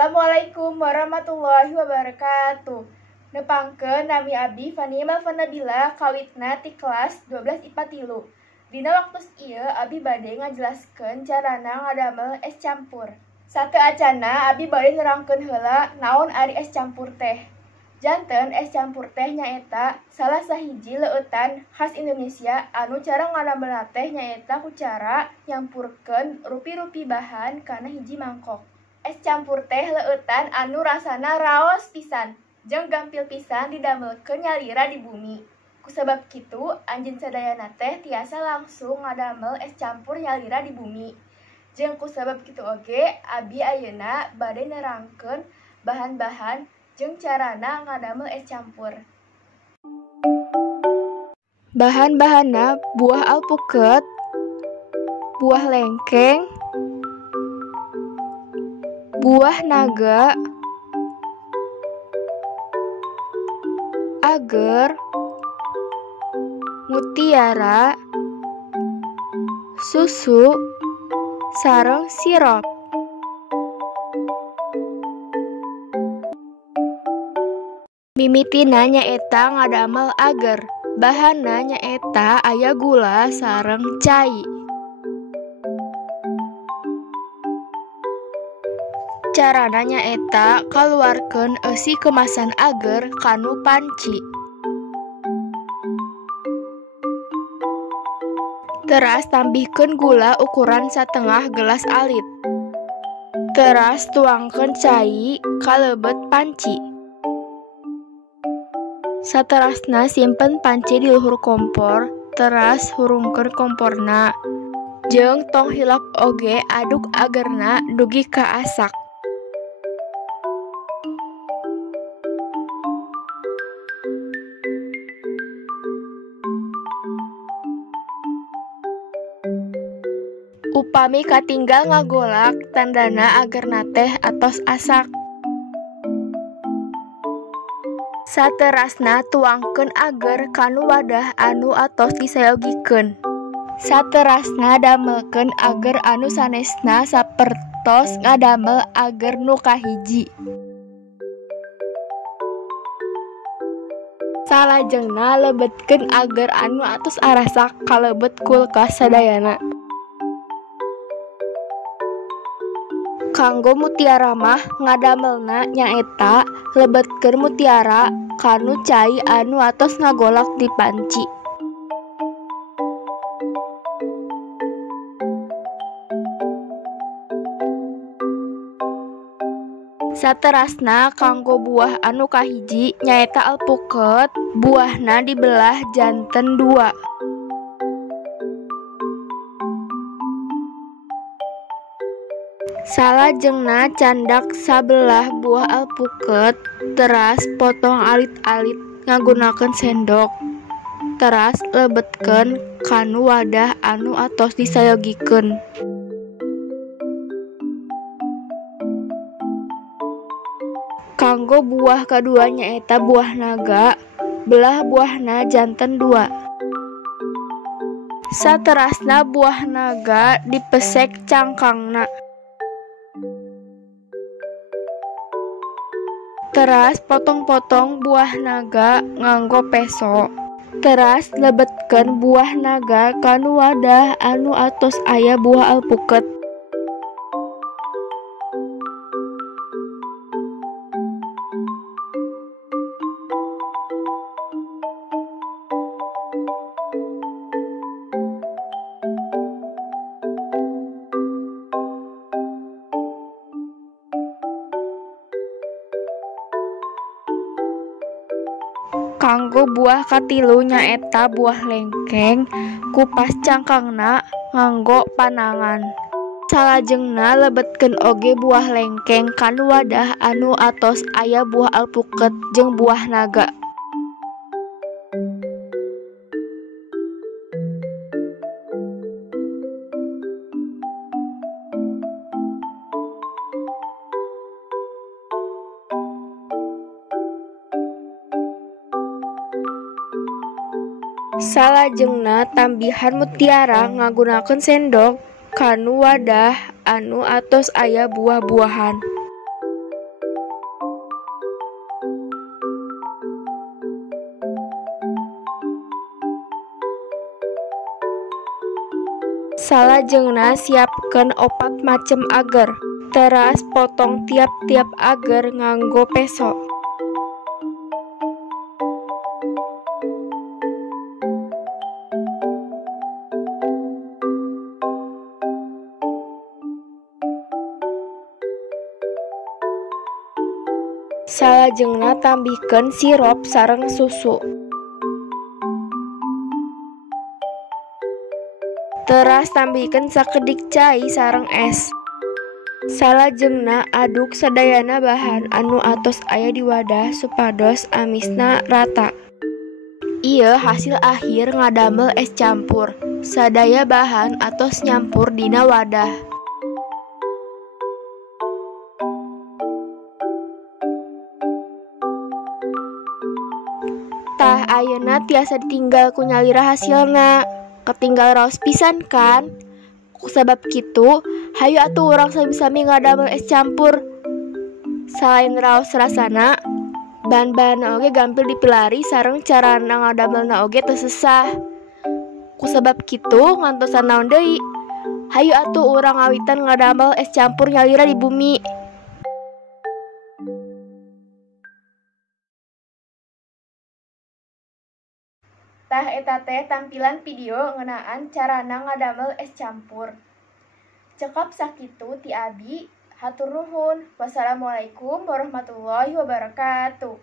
Assalamualaikum warahmatullahi wabarakatuh. Nepangkeun nami abdi Fanima Fanabila kawitna ti kelas 12 IPA 3. Dina waktos ieu abdi bade ngajelaskeun carana ngadamel es campur. Sateacana abdi bade nerangkeun heula naon ari es campur teh. Janten es campur teh nyaeta salah sahiji leueutan khas Indonesia anu cara ngadamel teh nyaeta ku cara nyampurkeun rupi-rupi bahan kana hiji mangkok. Es campur teh leueutan anu rasana raos pisan jeung gampil pisan didamelkeun nyalira di bumi. Kusabab kitu anjeun sadayana teh tiasa langsung ngadamel es campur nyalira di bumi. Jeung kusabab kitu oge abdi ayeuna bade nerangkeun bahan-bahan jeung carana ngadamel es campur. Bahan-bahanna buah alpukat, buah lengkeng, buah naga, ager, mutiara, susu, sareng sirup. Mimitina nyaeta ngadamel ager. Bahanna nyaeta aya gula sareng cai. Carana nyaeta kaluarkeun eusi kemasan ager kanu panci. Teras tambihkeun gula ukuran satengah gelas alit. Teras tuangkeun cai ka leubet panci. Saterasna simpen panci di luhur kompor, teras hurungkeun komporna. Jeung tong hilap oge aduk agerna dugi ka asak. Upami katinggal ngagolak, tandana agerna teh atos asak. Saterasna tuangkeun ager kanu wadah anu atos disayogikeun. Saterasna damelkeun ager anu sanesna sapertos ngadamel ager nu kahiji. Salajengna lebetkeun ager anu atos arasak kalebet kulkas sadayana. Kanggo mutiara mah ngadamelna nyaeta lebetkeun mutiara kanu cai anu atos ngagolak di panci. Saterasna kanggo buah anu kahiji nyaeta alpukat, buahna dibelah janten 2. Salajengna candak sabelah buah alpukat, teras potong alit-alit ngagunakeun sendok. Teras lebetkeun kanu wadah anu atos disayogikeun. Kanggo buah kadua nyaeta buah naga, belah buahna janten 2. Saterasna buah naga dipesek cangkangna. Teras potong-potong buah naga nganggo peso. Teras lebetkeun buah naga kanu wadah anu atos aya buah alpukat. Kanggo buah katilu nyaeta buah lengkeng, kupas cangkangna nganggo panangan. Salajengna lebetkeun oge buah lengkeng kanu wadah anu atos aya buah alpukat jeung buah naga. Salajengna tambihan mutiara ngagunakeun sendok kanu wadah anu atos aya buah-buahan. Salajengna siapkeun 4 macem ager. Teras potong tiap-tiap ager nganggo peso. Salajengna tambihkeun sirop sareng susu. Teras tambihkeun sakedik cai sareng es. Salajengna aduk sadayana bahan anu atos aya di wadah supados amisna rata. Ieu hasil akhir ngadamel es campur. Sadaya bahan atos nyampur dina wadah. Tah ayeuna tiasa ditinggal ku nyalira hasilna. Ketinggal raos pisan kan? Kusabab kitu, hayu atuh urang sami-sami ngadamel es campur. Selain raos rasana, bahan-bahanna oge gampil dipilari sareng carana ngadamelna oge teu sesah. Kusabab kitu, ngantosan naon deui? Hayu atuh urang ngawitan ngadamel es campur nyalira di bumi. Tah eta teh tampilan video ngeunaan carana ngadamel es campur. Cekap sakitu ti Abi, hatur nuhun. Wassalamualaikum warahmatullahi wabarakatuh.